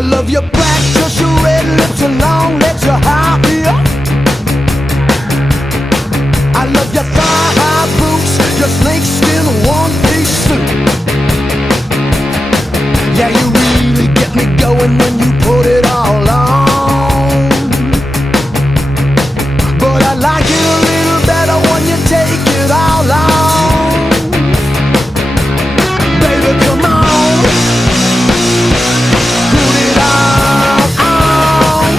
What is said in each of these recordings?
love your black dress, your red lips, your long legs, your high heel. I love your thigh-high boots, your snakeskin one-piece suit. Yeah, you really get me going when you put it all on. But I like it a little better when you take it all on. Baby, come on, put it all on.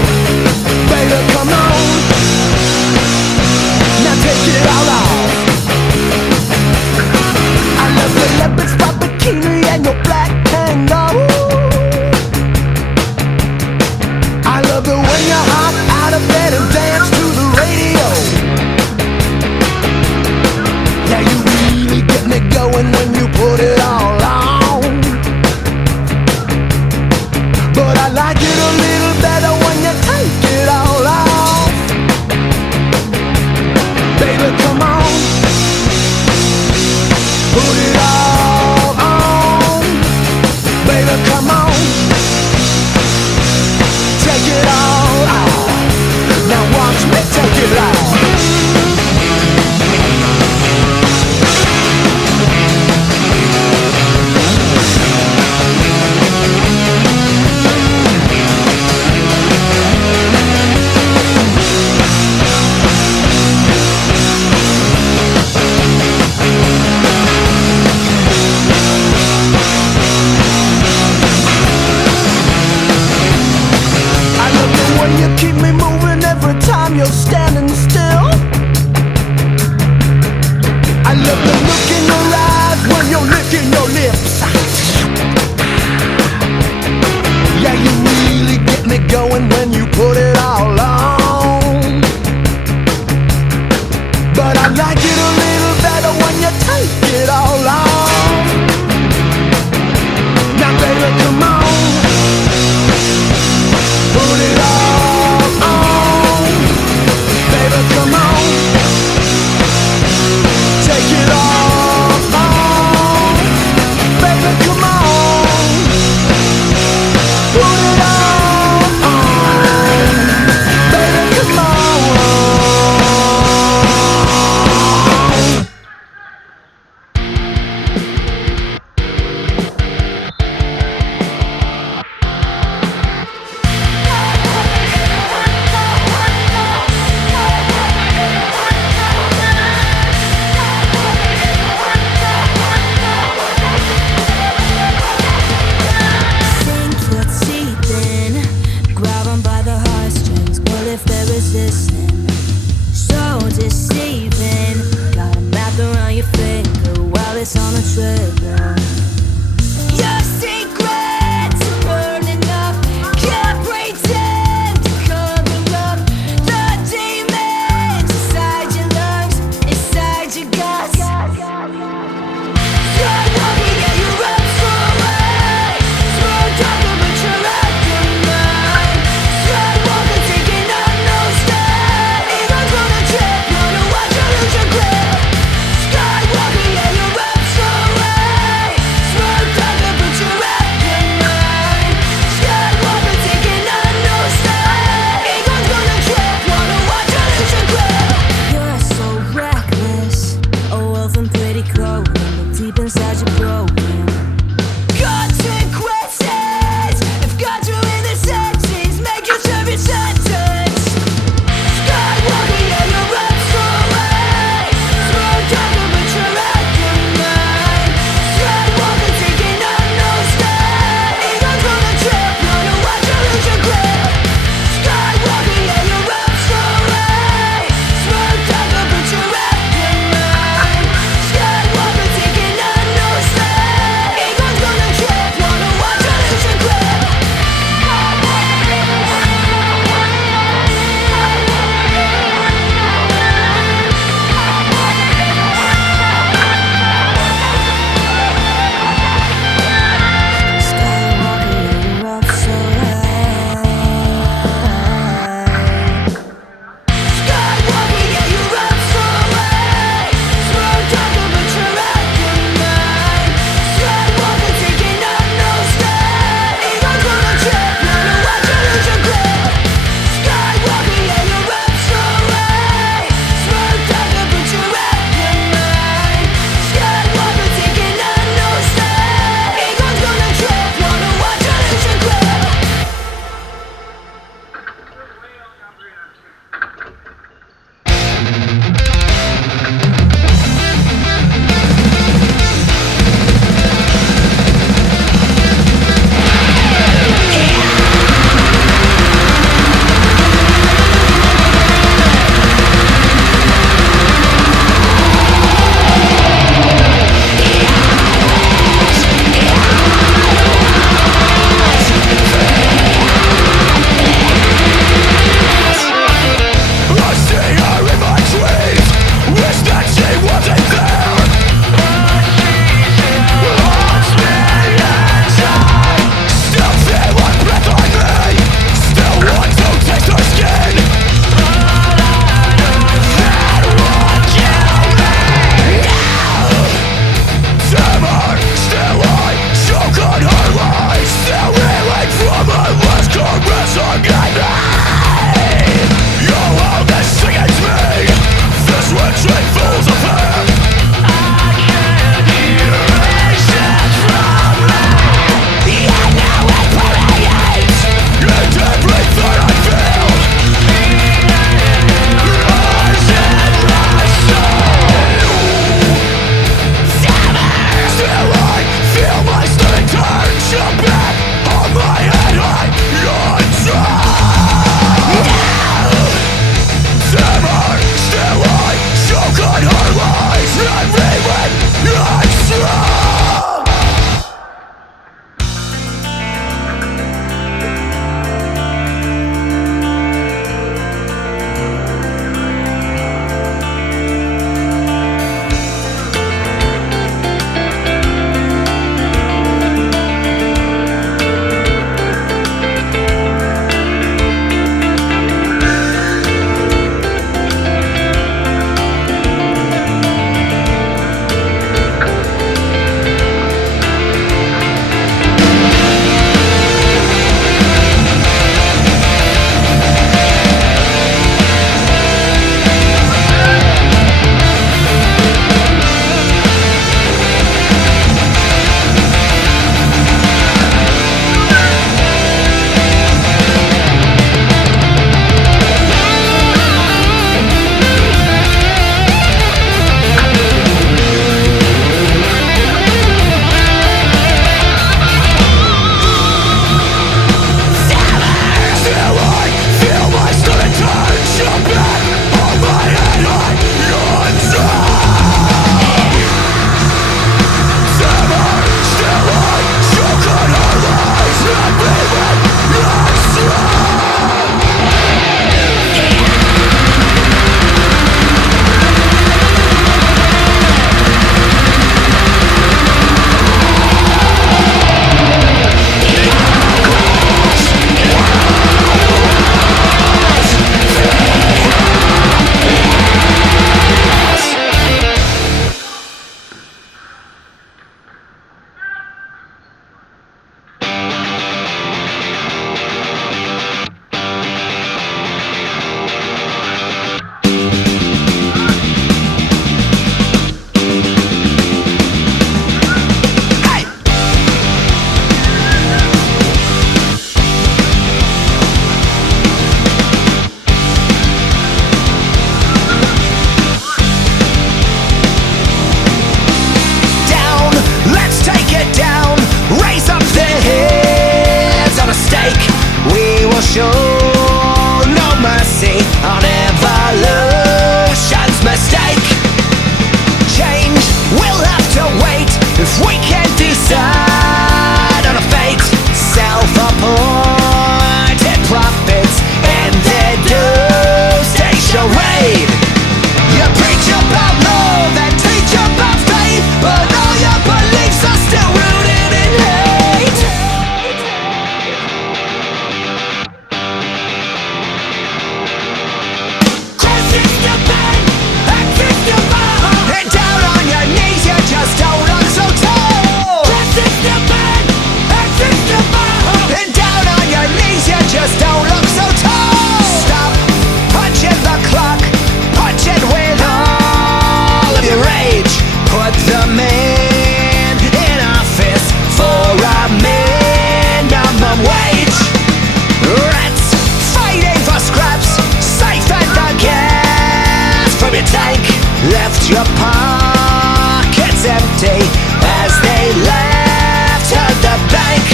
empty as they left at the bank.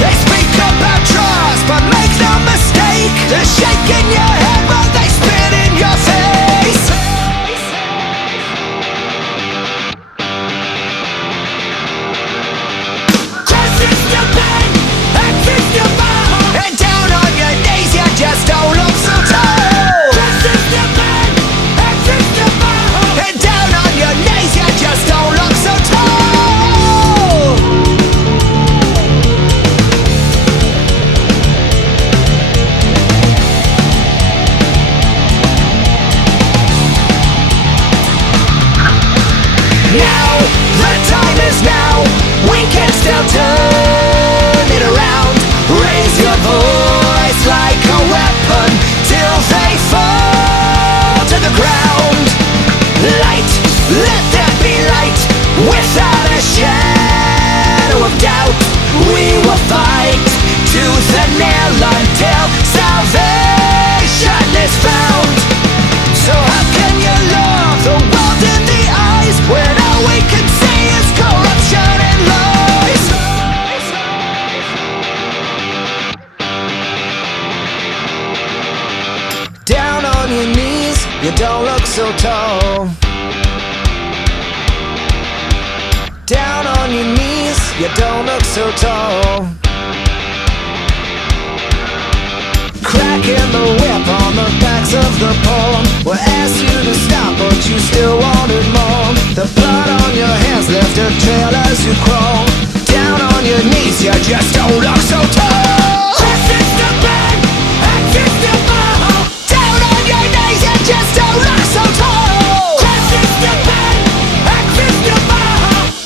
They speak about trust, but make no mistake, they're shaking your head while they spit in your face. Trust is the pain, act is the bar, and down on your knees you just don't look so tall. Trust is the pain, act is the bar, and down on your knees you just don't look so tall. Now, the time is now, we can still turn it around. Raise your voice like a weapon till they fall to the ground. Light, let there be light, without a shadow of doubt. We will fight tooth and nail until salvation is found. So how can you love the world in the eyes when all we can see is corruption and lies? Down on your knees, you don't look so tall. Down on your knees, you don't look so tall. Cracking the whip on the backs of the poor. We'll ask you to stop, but you still wanted more. The blood on your hands left a trail as you crawl. Down on your knees, you just don't look so tall. Trust is the pain, act is the bar. Down on your knees, you just don't look so tall. Trust is the pain, act is the bar.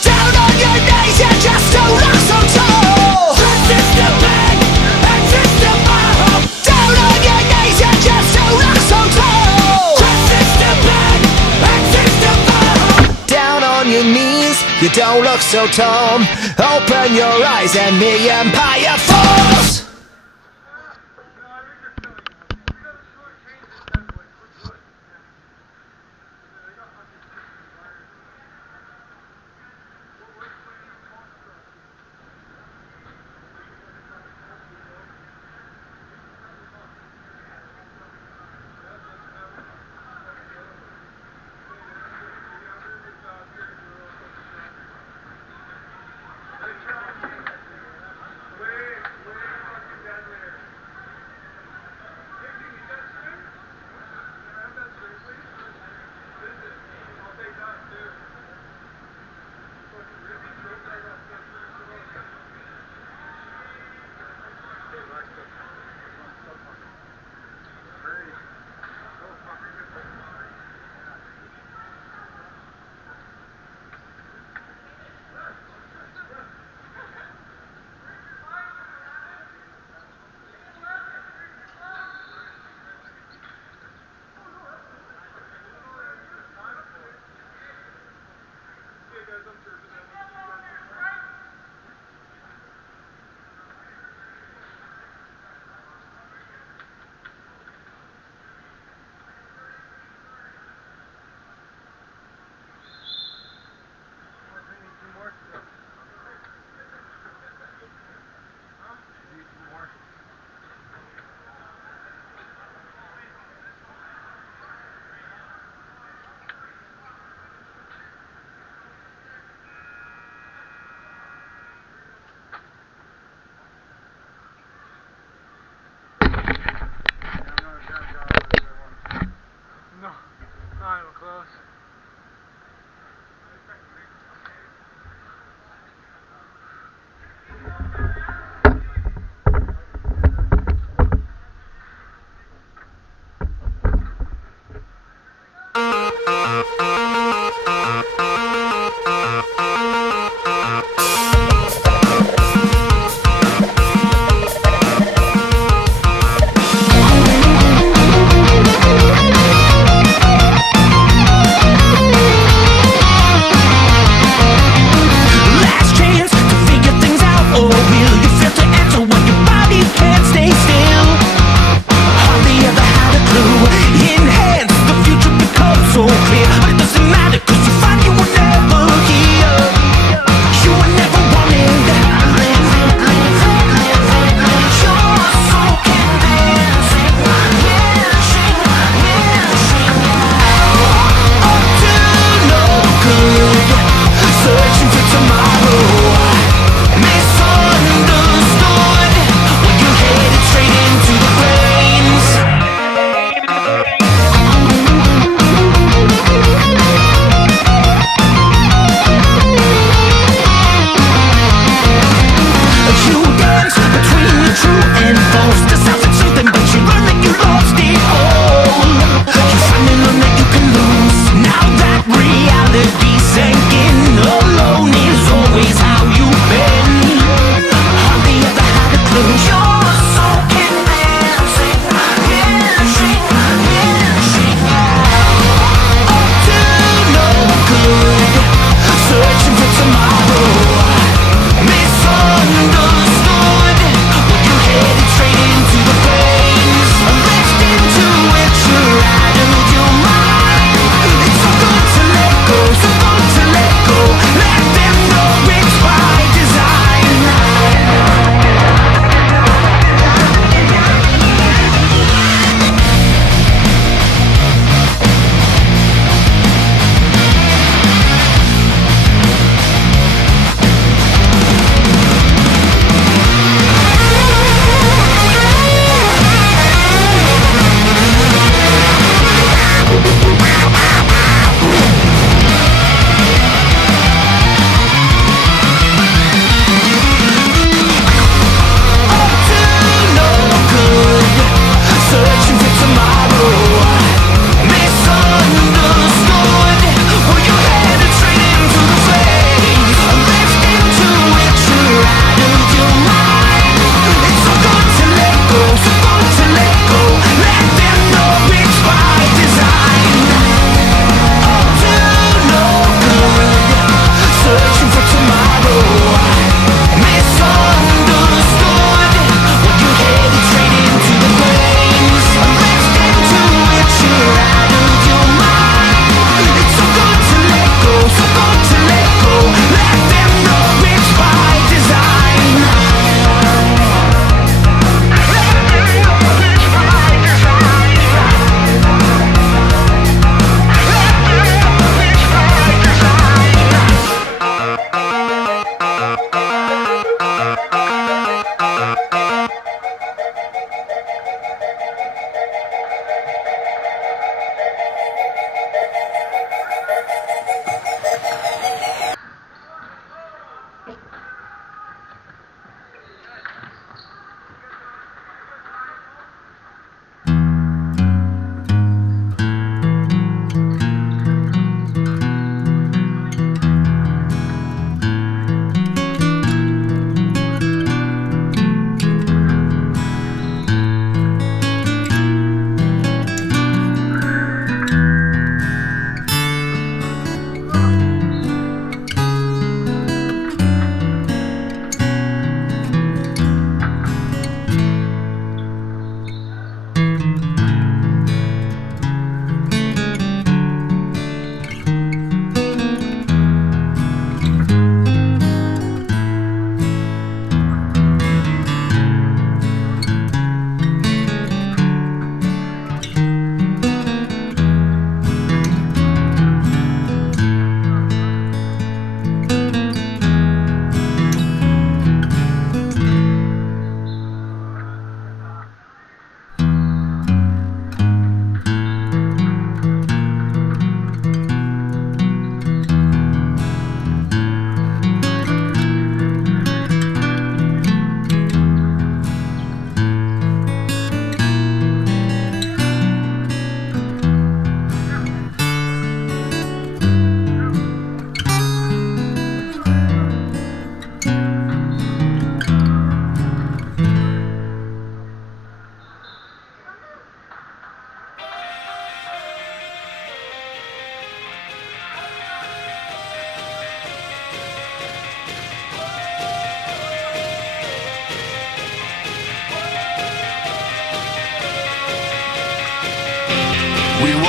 Down on your knees, you just don't look so tall. Trust is the pain, act is the bar. Down on your knees, you just don't look so tall. Trust is the pain, act is the bar. Down on your knees, you don't look so tall. Open your eyes and the empire falls.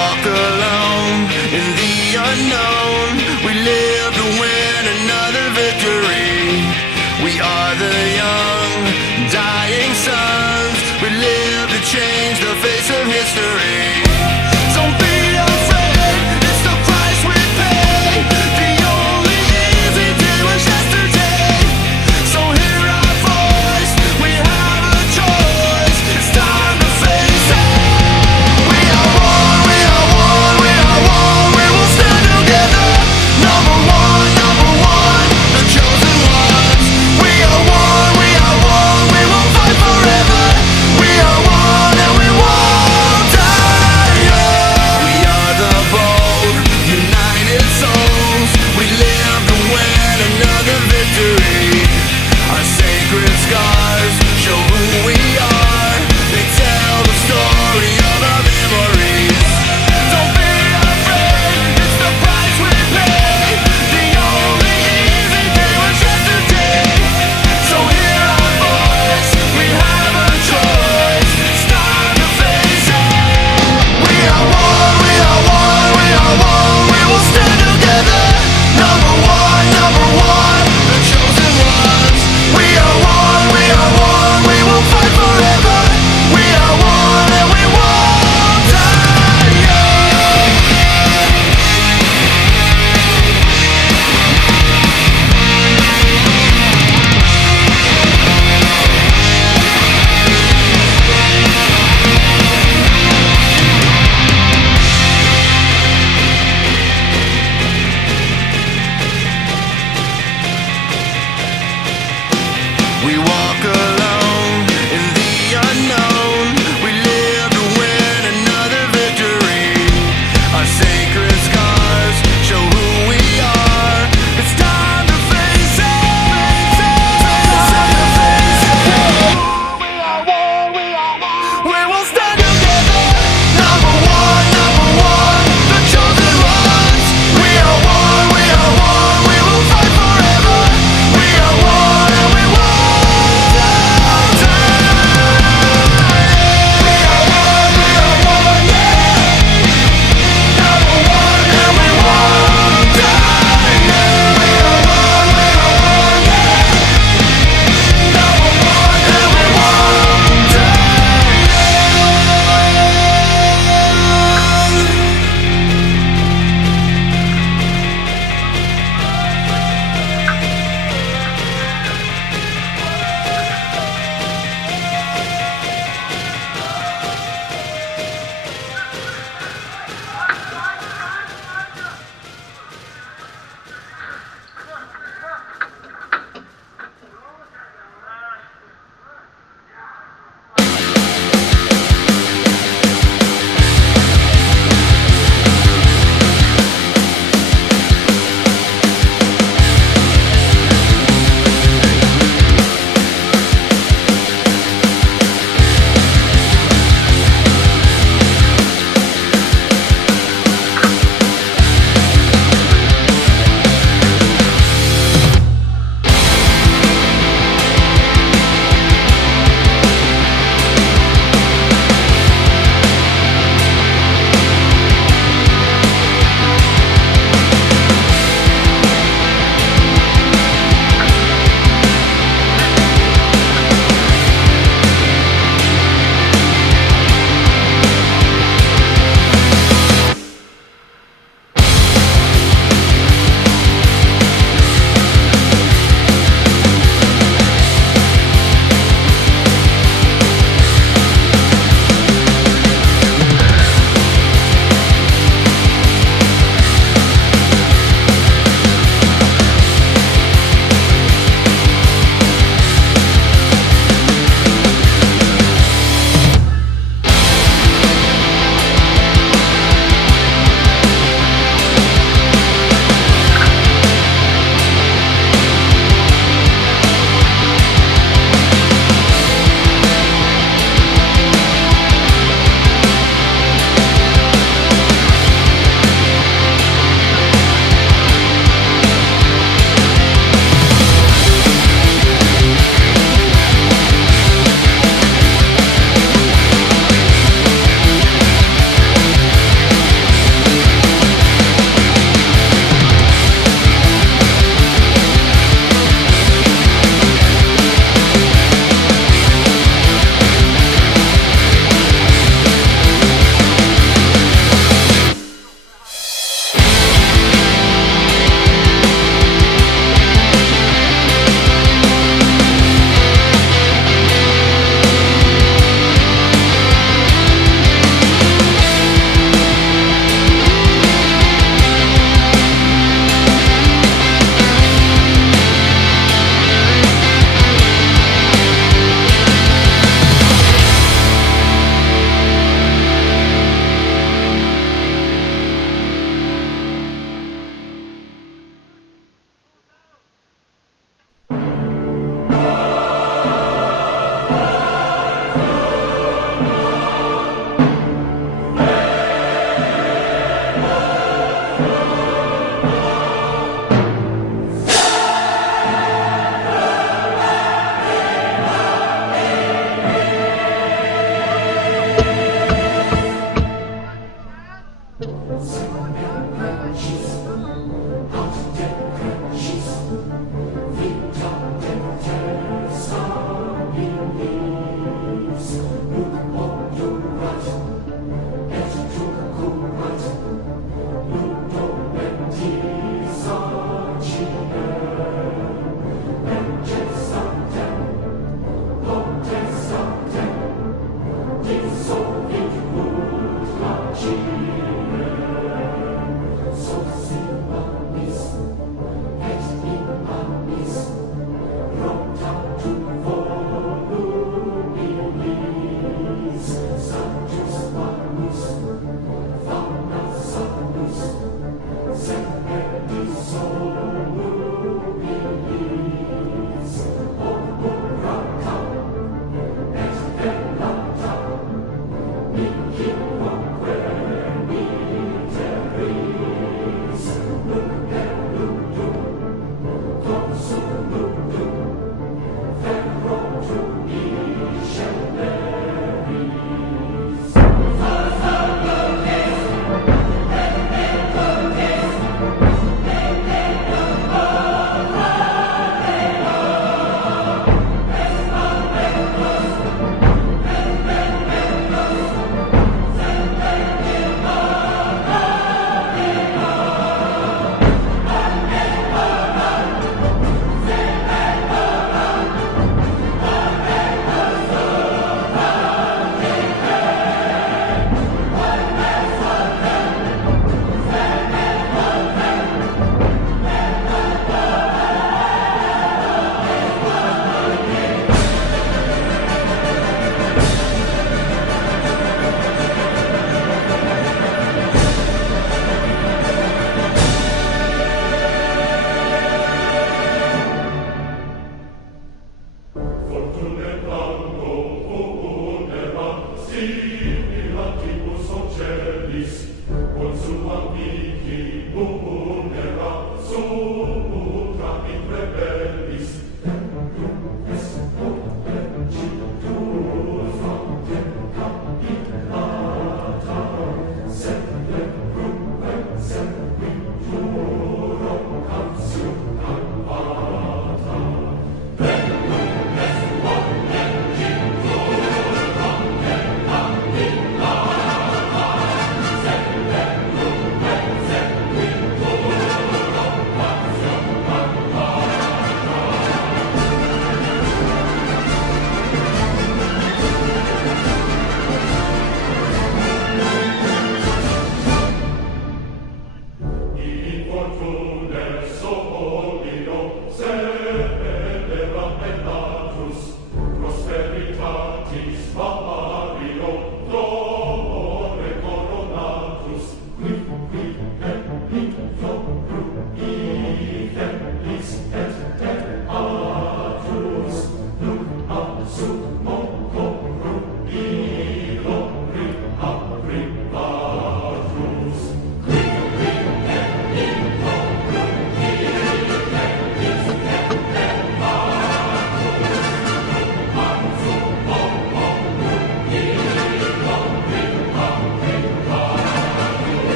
walk alone in the unknown. We live to win another victory. We are the young, dying sons. We live to change the face of history. Don't be afraid, it's the price we pay. The only easy day was yesterday. So hear our voice, we have a choice. It's time to face it. We are one, we are one, we are one. We will stand together. Number one,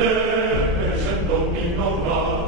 Leggendo mi non